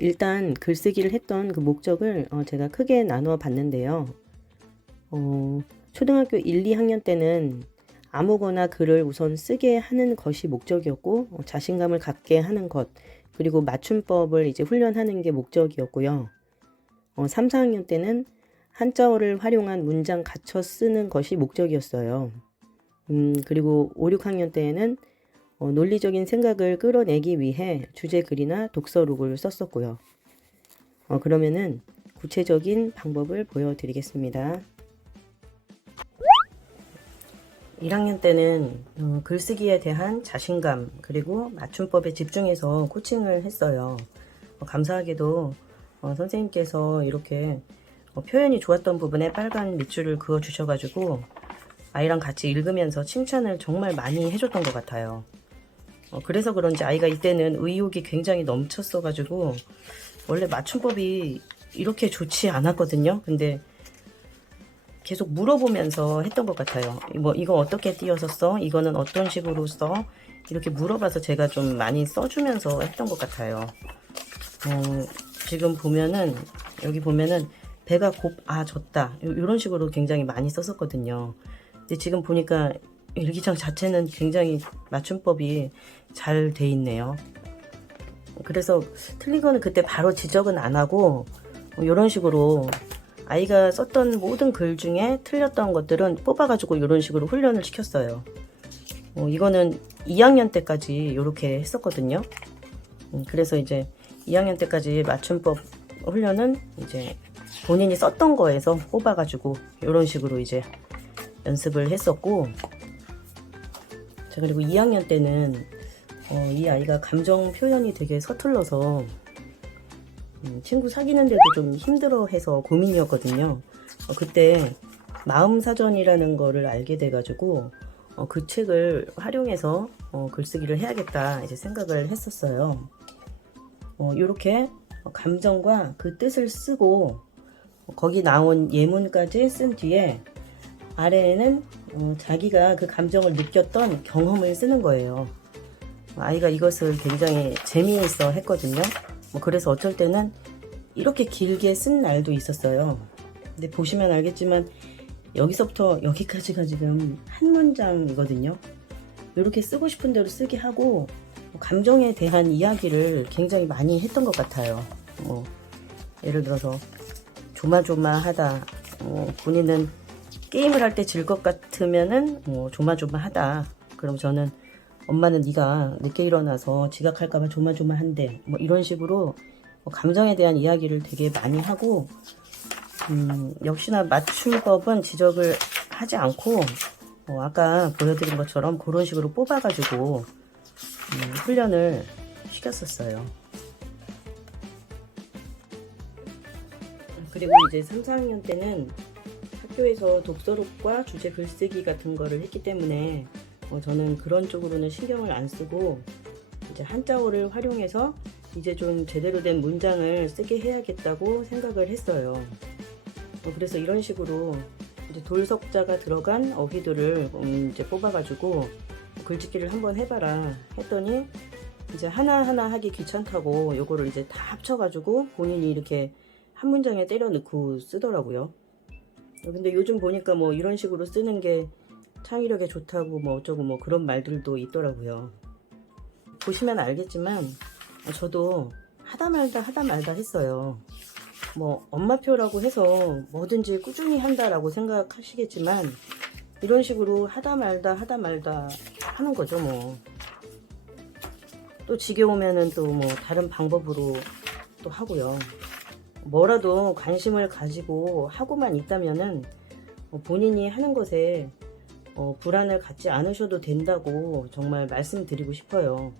일단 글쓰기를 했던 그 목적을 제가 크게 나누어 봤는데요. 초등학교 1, 2학년 때는 아무거나 글을 우선 쓰게 하는 것이 목적이었고, 자신감을 갖게 하는 것, 그리고 맞춤법을 이제 훈련하는 게 목적이었고요. 3, 4학년 때는 한자어를 활용한 문장 갖춰 쓰는 것이 목적이었어요. 그리고 5, 6학년 때에는 논리적인 생각을 끌어내기 위해 주제글이나 독서록을 썼었고요. 그러면은 구체적인 방법을 보여드리겠습니다. 1학년 때는 글쓰기에 대한 자신감 그리고 맞춤법에 집중해서 코칭을 했어요. 감사하게도 선생님께서 이렇게 표현이 좋았던 부분에 빨간 밑줄을 그어 주셔가지고 아이랑 같이 읽으면서 칭찬을 정말 많이 해줬던 것 같아요. 그래서 그런지 아이가 이때는 의욕이 굉장히 넘쳤어가지고 원래 맞춤법이 이렇게 좋지 않았거든요. 근데 계속 물어보면서 했던 것 같아요. 뭐 이거 어떻게 띄어서 써? 이거는 어떤 식으로 써? 이렇게 물어봐서 제가 좀 많이 써주면서 했던 것 같아요. 지금 보면은 여기 보면은 배가 고파졌다 이런 식으로 굉장히 많이 썼었거든요. 근데 지금 보니까 일기장 자체는 굉장히 맞춤법이 잘 돼 있네요. 그래서 틀린 거는 그때 바로 지적은 안 하고 이런 식으로 아이가 썼던 모든 글 중에 틀렸던 것들은 뽑아가지고 이런 식으로 훈련을 시켰어요. 이거는 2학년 때까지 이렇게 했었거든요. 그래서 이제 2학년 때까지 맞춤법 훈련은 이제 본인이 썼던 거에서 뽑아가지고 이런 식으로 이제 연습을 했었고, 자, 그리고 2학년 때는 이 아이가 감정 표현이 되게 서툴러서 친구 사귀는데도 좀 힘들어해서 고민이었거든요. 그때 마음사전이라는 거를 알게 돼가지고 그 책을 활용해서 글쓰기를 해야겠다 이제 생각을 했었어요. 이렇게 감정과 그 뜻을 쓰고 거기 나온 예문까지 쓴 뒤에 아래에는 자기가 그 감정을 느꼈던 경험을 쓰는 거예요. 아이가 이것을 굉장히 재미있어 했거든요. 그래서 어쩔 때는 이렇게 길게 쓴 날도 있었어요. 근데 보시면 알겠지만 여기서부터 여기까지가 지금 한 문장이거든요. 이렇게 쓰고 싶은 대로 쓰게 하고 감정에 대한 이야기를 굉장히 많이 했던 것 같아요. 예를 들어서 조마조마하다. 본인은 게임을 할 때 질 것 같으면은 조마조마하다. 그럼 저는 엄마는 네가 늦게 일어나서 지각할까봐 조마조마한데 이런 식으로 감정에 대한 이야기를 되게 많이 하고 역시나 맞춤법은 지적을 하지 않고 아까 보여드린 것처럼 그런 식으로 뽑아가지고 훈련을 시켰었어요. 그리고 이제 3, 4학년 때는 학교에서 독서록과 주제 글쓰기 같은 거를 했기 때문에 저는 그런 쪽으로는 신경을 안 쓰고 이제 한자어를 활용해서 이제 좀 제대로 된 문장을 쓰게 해야겠다고 생각을 했어요. 그래서 이런 식으로 이제 돌석자가 들어간 어휘들을 이제 뽑아가지고 글짓기를 한번 해봐라 했더니 이제 하나하나 하기 귀찮다고 요거를 이제 다 합쳐가지고 본인이 이렇게 한 문장에 때려 넣고 쓰더라고요. 근데 요즘 보니까 이런 식으로 쓰는 게 창의력에 좋다고 어쩌고 그런 말들도 있더라고요. 보시면 알겠지만 저도 하다 말다 했어요. 엄마표라고 해서 뭐든지 꾸준히 한다라고 생각하시겠지만 이런 식으로 하다 말다 하는 거죠. 또 지겨우면은 또 다른 방법으로 또 하고요. 뭐라도 관심을 가지고 하고만 있다면은 본인이 하는 것에 불안을 갖지 않으셔도 된다고 정말 말씀드리고 싶어요.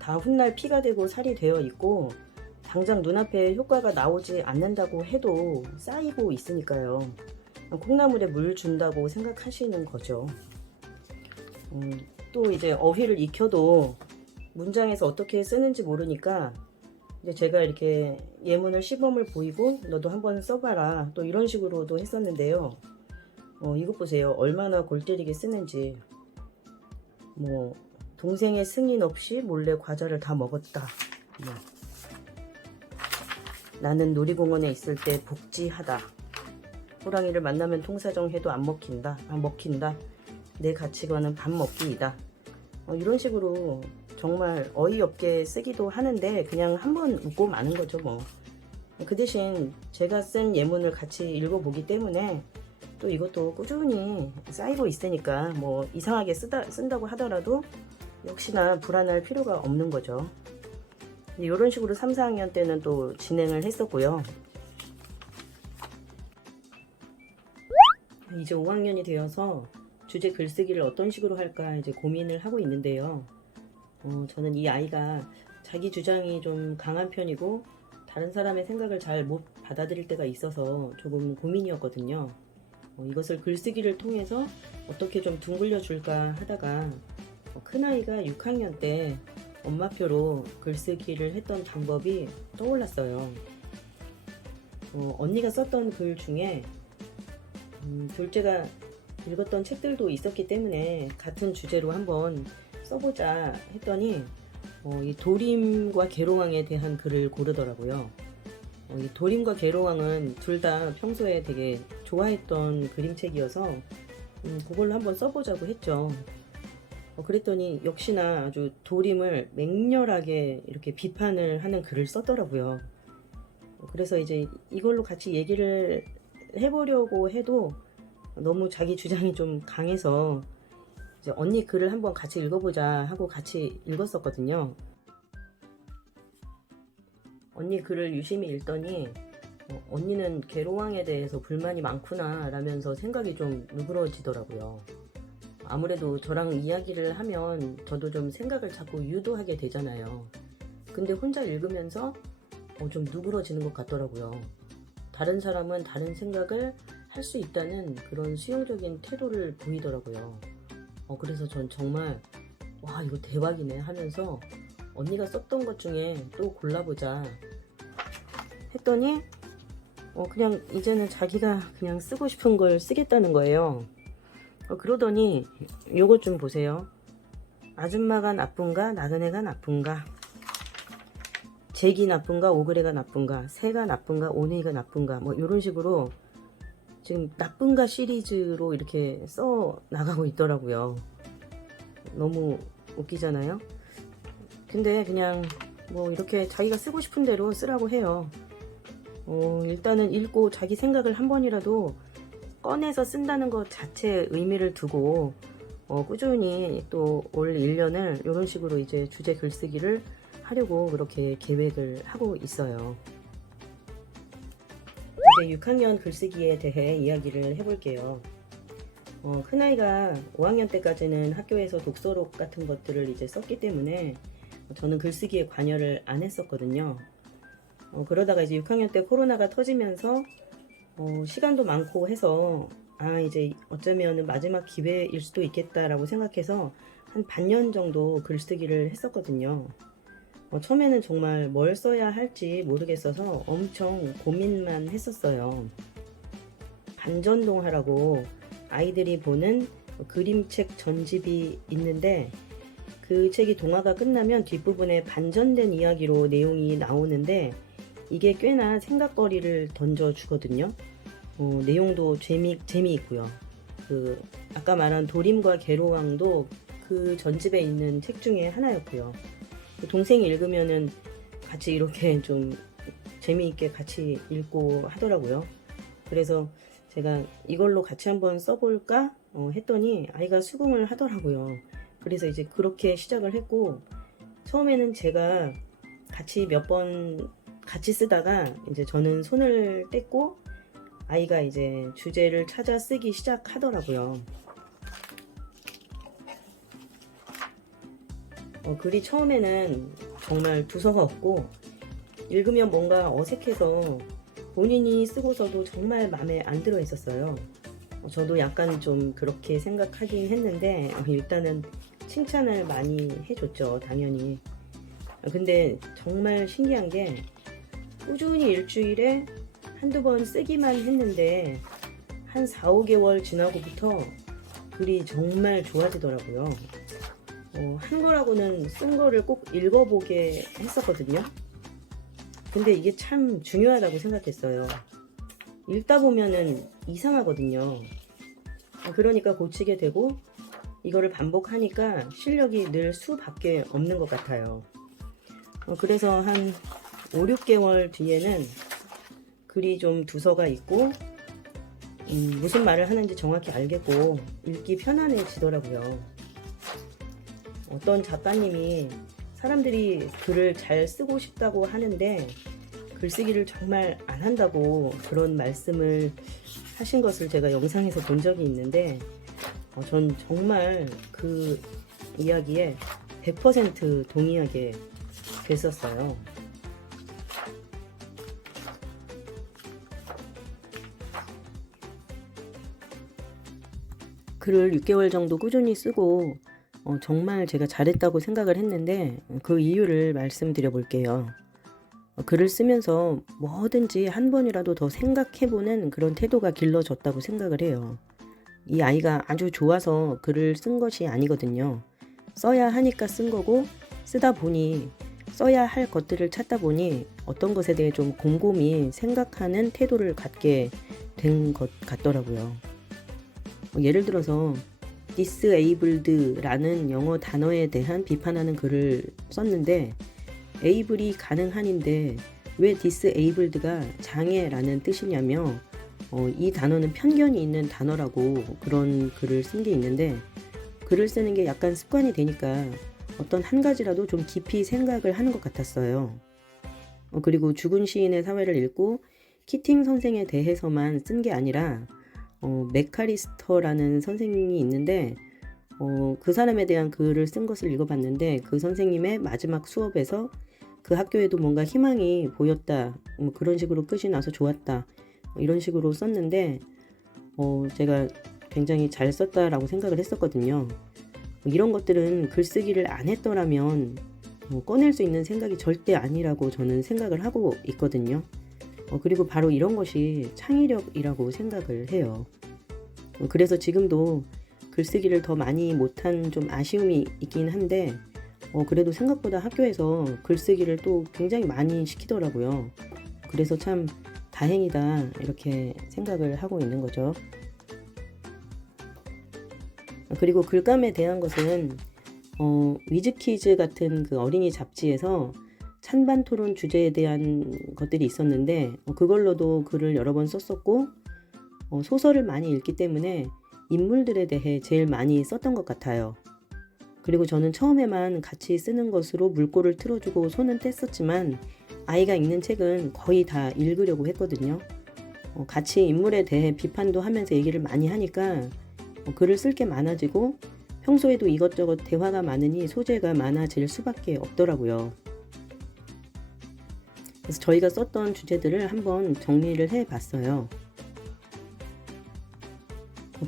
다 훗날 피가 되고 살이 되어 있고 당장 눈앞에 효과가 나오지 않는다고 해도 쌓이고 있으니까요. 콩나물에 물 준다고 생각하시는 거죠. 또 이제 어휘를 익혀도 문장에서 어떻게 쓰는지 모르니까 이제 제가 이렇게 예문을 시범을 보이고 너도 한번 써봐라 또 이런 식으로도 했었는데요. 이것 보세요. 얼마나 골 때리게 쓰는지. 동생의 승인 없이 몰래 과자를 다 먹었다. 나는 놀이공원에 있을 때 복지하다. 호랑이를 만나면 통사정 해도 안 먹힌다. 먹힌다. 내 가치관은 밥 먹기이다. 이런 식으로 정말 어이없게 쓰기도 하는데 그냥 한번 웃고 마는 거죠 뭐. 그 대신 제가 쓴 예문을 같이 읽어보기 때문에 또 이것도 꾸준히 쌓이고 있으니까 뭐 이상하게 쓴다고 하더라도 역시나 불안할 필요가 없는 거죠. 이런 식으로 3, 4학년 때는 또 진행을 했었고요. 이제 5학년이 되어서 주제 글쓰기를 어떤 식으로 할까 이제 고민을 하고 있는데요. 저는 이 아이가 자기 주장이 좀 강한 편이고 다른 사람의 생각을 잘 못 받아들일 때가 있어서 조금 고민이었거든요. 이것을 글쓰기를 통해서 어떻게 좀 둥글려 줄까 하다가 큰아이가 6학년 때 엄마표로 글쓰기를 했던 방법이 떠올랐어요. 언니가 썼던 글 중에 둘째가 읽었던 책들도 있었기 때문에 같은 주제로 한번 써보자 했더니 이 도림과 계로왕에 대한 글을 고르더라고요. 이 도림과 계로왕은 둘 다 평소에 되게 좋아했던 그림책이어서 그걸로 한번 써보자고 했죠. 그랬더니 역시나 아주 도림을 맹렬하게 이렇게 비판을 하는 글을 썼더라고요. 그래서 이제 이걸로 같이 얘기를 해보려고 해도 너무 자기 주장이 좀 강해서 이제 언니 글을 한번 같이 읽어보자 하고 같이 읽었었거든요. 언니 글을 유심히 읽더니 언니는 계로왕에 대해서 불만이 많구나 라면서 생각이 좀 누그러지더라고요. 아무래도 저랑 이야기를 하면 저도 좀 생각을 자꾸 유도하게 되잖아요. 근데 혼자 읽으면서 좀 누그러지는 것 같더라고요. 다른 사람은 다른 생각을 할 수 있다는 그런 수용적인 태도를 보이더라고요. 그래서 전 정말 와 이거 대박이네 하면서 언니가 썼던 것 중에 또 골라보자 했더니 그냥 이제는 자기가 그냥 쓰고 싶은 걸 쓰겠다는 거예요. 그러더니 요것 좀 보세요. 아줌마가 나쁜가 나그네가 나쁜가, 잭이 나쁜가 오그레가 나쁜가, 새가 나쁜가 오네이가 나쁜가, 뭐 이런 식으로 지금 나쁜가 시리즈로 이렇게 써 나가고 있더라고요. 너무 웃기잖아요. 근데 그냥 뭐 이렇게 자기가 쓰고 싶은 대로 쓰라고 해요. 일단은 읽고 자기 생각을 한 번이라도 꺼내서 쓴다는 것 자체에 의미를 두고 꾸준히 또 올 1년을 이런 식으로 이제 주제 글쓰기를 하려고 그렇게 계획을 하고 있어요. 이제 6학년 글쓰기에 대해 이야기를 해볼게요. 큰아이가 5학년 때까지는 학교에서 독서록 같은 것들을 이제 썼기 때문에 저는 글쓰기에 관여를 안 했었거든요. 그러다가 이제 6학년 때 코로나가 터지면서 시간도 많고 해서 이제 어쩌면 마지막 기회일 수도 있겠다라고 생각해서 한 반년 정도 글쓰기를 했었거든요. 처음에는 정말 뭘 써야 할지 모르겠어서 엄청 고민만 했었어요. 반전동화라고 아이들이 보는 그림책 전집이 있는데 그 책이 동화가 끝나면 뒷부분에 반전된 이야기로 내용이 나오는데 이게 꽤나 생각거리를 던져주거든요. 내용도 재미있고요. 아까 말한 도림과 계로왕도 그 전집에 있는 책 중에 하나였고요. 동생이 읽으면은 같이 이렇게 좀 재미있게 같이 읽고 하더라고요. 그래서 제가 이걸로 같이 한번 써볼까 했더니 아이가 수긍을 하더라고요. 그래서 이제 그렇게 시작을 했고, 처음에는 제가 같이 몇 번 같이 쓰다가 이제 저는 손을 뗐고 아이가 이제 주제를 찾아 쓰기 시작하더라고요. 글이 처음에는 정말 두서가 없고 읽으면 뭔가 어색해서 본인이 쓰고서도 정말 마음에 안 들어 있었어요. 저도 약간 좀 그렇게 생각하긴 했는데 일단은 칭찬을 많이 해줬죠, 당연히. 근데 정말 신기한 게 꾸준히 일주일에 한두 번 쓰기만 했는데 한 4, 5개월 지나고부터 글이 정말 좋아지더라고요. 한 거라고는 쓴 거를 꼭 읽어보게 했었거든요. 근데 이게 참 중요하다고 생각했어요. 읽다 보면은 이상하거든요. 그러니까 고치게 되고 이거를 반복하니까 실력이 늘 수밖에 없는 것 같아요. 그래서 한 5, 6개월 뒤에는 글이 좀 두서가 있고 무슨 말을 하는지 정확히 알겠고 읽기 편안해지더라고요. 어떤 작가님이 사람들이 글을 잘 쓰고 싶다고 하는데 글쓰기를 정말 안 한다고 그런 말씀을 하신 것을 제가 영상에서 본 적이 있는데 전 정말 그 이야기에 100% 동의하게 됐었어요. 글을 6개월 정도 꾸준히 쓰고 정말 제가 잘했다고 생각을 했는데 그 이유를 말씀드려 볼게요. 글을 쓰면서 뭐든지 한 번이라도 더 생각해보는 그런 태도가 길러졌다고 생각을 해요. 이 아이가 아주 좋아서 글을 쓴 것이 아니거든요. 써야 하니까 쓴 거고 쓰다 보니 써야 할 것들을 찾다 보니 어떤 것에 대해 좀 곰곰이 생각하는 태도를 갖게 된 것 같더라고요. 예를 들어서 disabled라는 영어 단어에 대한 비판하는 글을 썼는데 able이 가능한인데 왜 disabled가 장애라는 뜻이냐며 이 단어는 편견이 있는 단어라고 그런 글을 쓴 게 있는데 글을 쓰는 게 약간 습관이 되니까 어떤 한 가지라도 좀 깊이 생각을 하는 것 같았어요. 그리고 죽은 시인의 사회를 읽고 키팅 선생에 대해서만 쓴 게 아니라 맥카리스터라는 선생님이 있는데 그 사람에 대한 글을 쓴 것을 읽어봤는데 그 선생님의 마지막 수업에서 그 학교에도 뭔가 희망이 보였다, 그런 식으로 끝이 나서 좋았다, 이런 식으로 썼는데 제가 굉장히 잘 썼다라고 생각을 했었거든요. 이런 것들은 글쓰기를 안 했더라면 꺼낼 수 있는 생각이 절대 아니라고 저는 생각을 하고 있거든요. 그리고 바로 이런 것이 창의력이라고 생각을 해요. 그래서 지금도 글쓰기를 더 많이 못한 좀 아쉬움이 있긴 한데 그래도 생각보다 학교에서 글쓰기를 또 굉장히 많이 시키더라고요. 그래서 참 다행이다 이렇게 생각을 하고 있는 거죠. 그리고 글감에 대한 것은 위즈키즈 같은 그 어린이 잡지에서 찬반 토론 주제에 대한 것들이 있었는데 그걸로도 글을 여러 번 썼었고 소설을 많이 읽기 때문에 인물들에 대해 제일 많이 썼던 것 같아요. 그리고 저는 처음에만 같이 쓰는 것으로 물꼬를 틀어주고 손은 뗐었지만 아이가 읽는 책은 거의 다 읽으려고 했거든요. 같이 인물에 대해 비판도 하면서 얘기를 많이 하니까 글을 쓸 게 많아지고 평소에도 이것저것 대화가 많으니 소재가 많아질 수밖에 없더라고요. 그래서 저희가 썼던 주제들을 한번 정리를 해봤어요.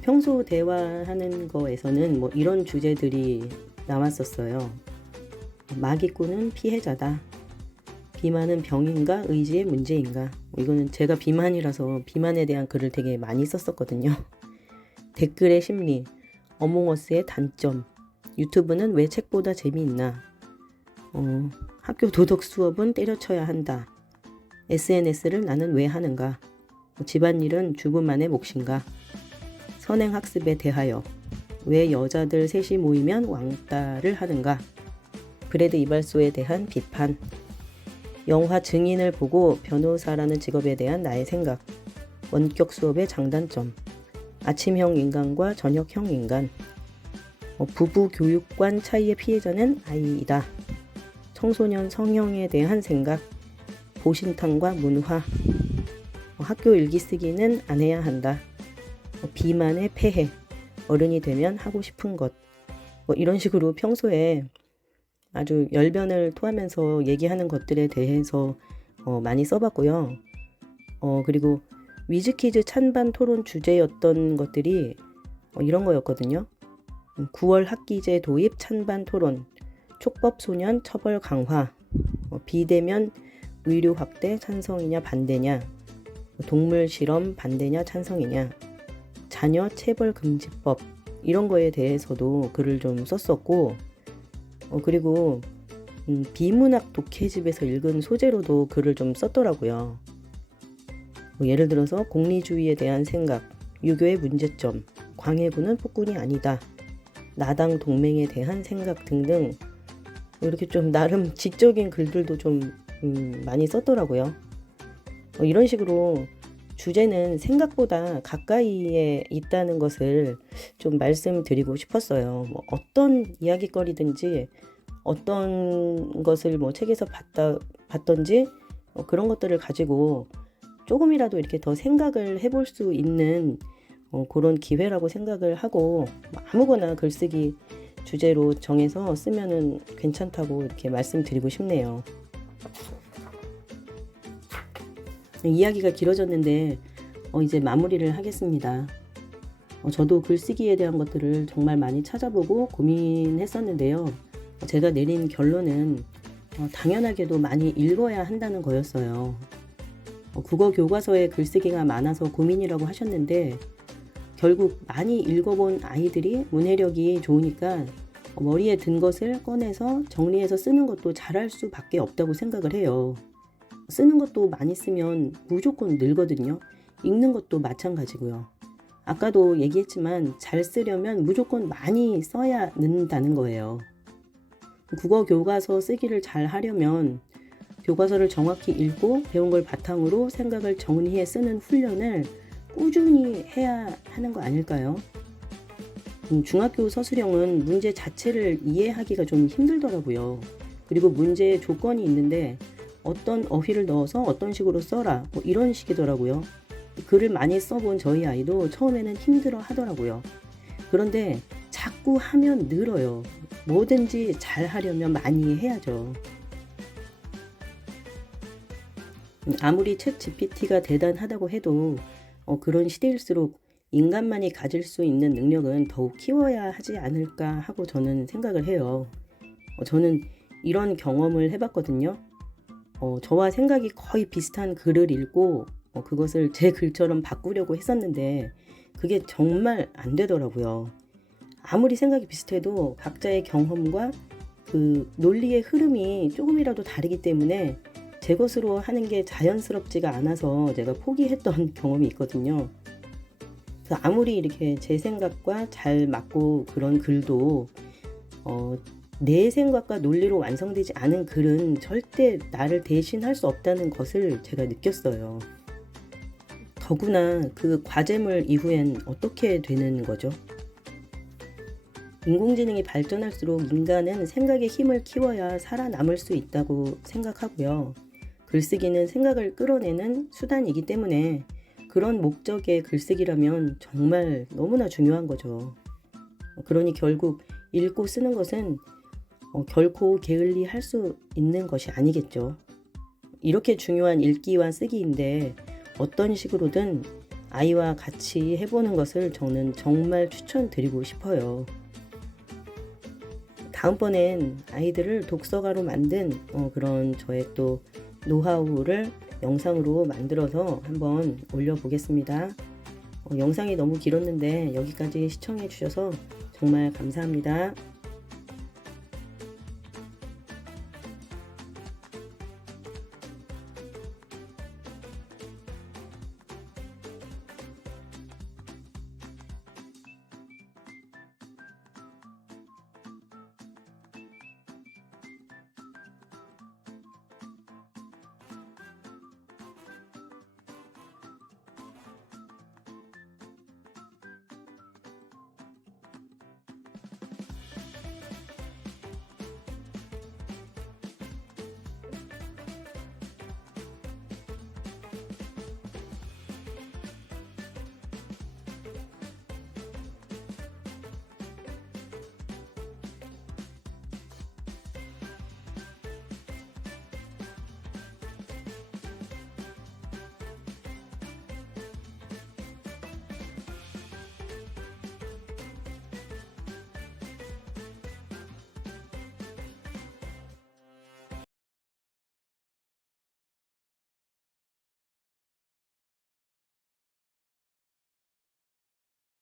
평소 대화하는 거에서는 이런 주제들이 나왔었어요. 마기꾼은 피해자다. 비만은 병인가 의지의 문제인가. 이거는 제가 비만이라서 비만에 대한 글을 되게 많이 썼었거든요. 댓글의 심리, 어몽어스의 단점, 유튜브는 왜 책보다 재미있나, 학교 도덕 수업은 때려쳐야 한다, SNS를 나는 왜 하는가, 집안일은 주부만의 몫인가, 선행학습에 대하여, 왜 여자들 셋이 모이면 왕따를 하는가, 브래드 이발소에 대한 비판, 영화 증인을 보고 변호사라는 직업에 대한 나의 생각, 원격 수업의 장단점, 아침형 인간과 저녁형 인간, 부부 교육관 차이의 피해자는 아이이다, 청소년 성형에 대한 생각, 보신탕과 문화, 학교 일기 쓰기는 안 해야 한다, 비만의 폐해, 어른이 되면 하고 싶은 것, 이런 식으로 평소에 아주 열변을 토하면서 얘기하는 것들에 대해서 많이 써봤고요. 그리고 위즈키즈 찬반 토론 주제였던 것들이 이런 거였거든요. 9월 학기제 도입 찬반 토론, 촉법 소년 처벌 강화, 비대면 의료 확대 찬성이냐 반대냐, 동물 실험 반대냐 찬성이냐, 자녀 체벌 금지법, 이런 거에 대해서도 글을 좀 썼었고, 그리고 비문학 독해집에서 읽은 소재로도 글을 좀 썼더라고요. 뭐 예를 들어서 공리주의에 대한 생각, 유교의 문제점, 광해군은 폭군이 아니다, 나당 동맹에 대한 생각 등등 이렇게 좀 나름 지적인 글들도 좀 많이 썼더라고요. 이런 식으로 주제는 생각보다 가까이에 있다는 것을 좀 말씀드리고 싶었어요. 뭐 어떤 이야기거리든지 어떤 것을 뭐 책에서 봤던지 그런 것들을 가지고 조금이라도 이렇게 더 생각을 해볼 수 있는 그런 기회라고 생각을 하고 뭐 아무거나 글쓰기 주제로 정해서 쓰면은 괜찮다고 이렇게 말씀드리고 싶네요. 이야기가 길어졌는데 이제 마무리를 하겠습니다. 저도 글쓰기에 대한 것들을 정말 많이 찾아보고 고민했었는데요. 제가 내린 결론은 당연하게도 많이 읽어야 한다는 거였어요. 국어 교과서에 글쓰기가 많아서 고민이라고 하셨는데 결국 많이 읽어본 아이들이 문해력이 좋으니까 머리에 든 것을 꺼내서 정리해서 쓰는 것도 잘할 수밖에 없다고 생각을 해요. 쓰는 것도 많이 쓰면 무조건 늘거든요. 읽는 것도 마찬가지고요. 아까도 얘기했지만 잘 쓰려면 무조건 많이 써야 는다는 거예요. 국어 교과서 쓰기를 잘 하려면 교과서를 정확히 읽고 배운 걸 바탕으로 생각을 정리해 쓰는 훈련을 꾸준히 해야 하는 거 아닐까요? 중학교 서술형은 문제 자체를 이해하기가 좀 힘들더라고요. 그리고 문제에 조건이 있는데 어떤 어휘를 넣어서 어떤 식으로 써라 뭐 이런 식이더라고요. 글을 많이 써본 저희 아이도 처음에는 힘들어 하더라고요. 그런데 자꾸 하면 늘어요. 뭐든지 잘 하려면 많이 해야죠. 아무리 챗 GPT가 대단하다고 해도 그런 시대일수록 인간만이 가질 수 있는 능력은 더욱 키워야 하지 않을까 하고 저는 생각을 해요. 저는 이런 경험을 해봤거든요. 저와 생각이 거의 비슷한 글을 읽고 그것을 제 글처럼 바꾸려고 했었는데 그게 정말 안 되더라고요. 아무리 생각이 비슷해도 각자의 경험과 그 논리의 흐름이 조금이라도 다르기 때문에 제 것으로 하는 게 자연스럽지가 않아서 제가 포기했던 경험이 있거든요. 그래서 아무리 이렇게 제 생각과 잘 맞고 그런 글도 내 생각과 논리로 완성되지 않은 글은 절대 나를 대신할 수 없다는 것을 제가 느꼈어요. 더구나 그 과제물 이후엔 어떻게 되는 거죠? 인공지능이 발전할수록 인간은 생각의 힘을 키워야 살아남을 수 있다고 생각하고요. 글쓰기는 생각을 끌어내는 수단이기 때문에 그런 목적의 글쓰기라면 정말 너무나 중요한 거죠. 그러니 결국 읽고 쓰는 것은 결코 게을리 할 수 있는 것이 아니겠죠. 이렇게 중요한 읽기와 쓰기인데 어떤 식으로든 아이와 같이 해보는 것을 저는 정말 추천드리고 싶어요. 다음번엔 아이들을 독서가로 만든 그런 저의 또 노하우를 영상으로 만들어서 한번 올려보겠습니다. 영상이 너무 길었는데 여기까지 시청해 주셔서 정말 감사합니다.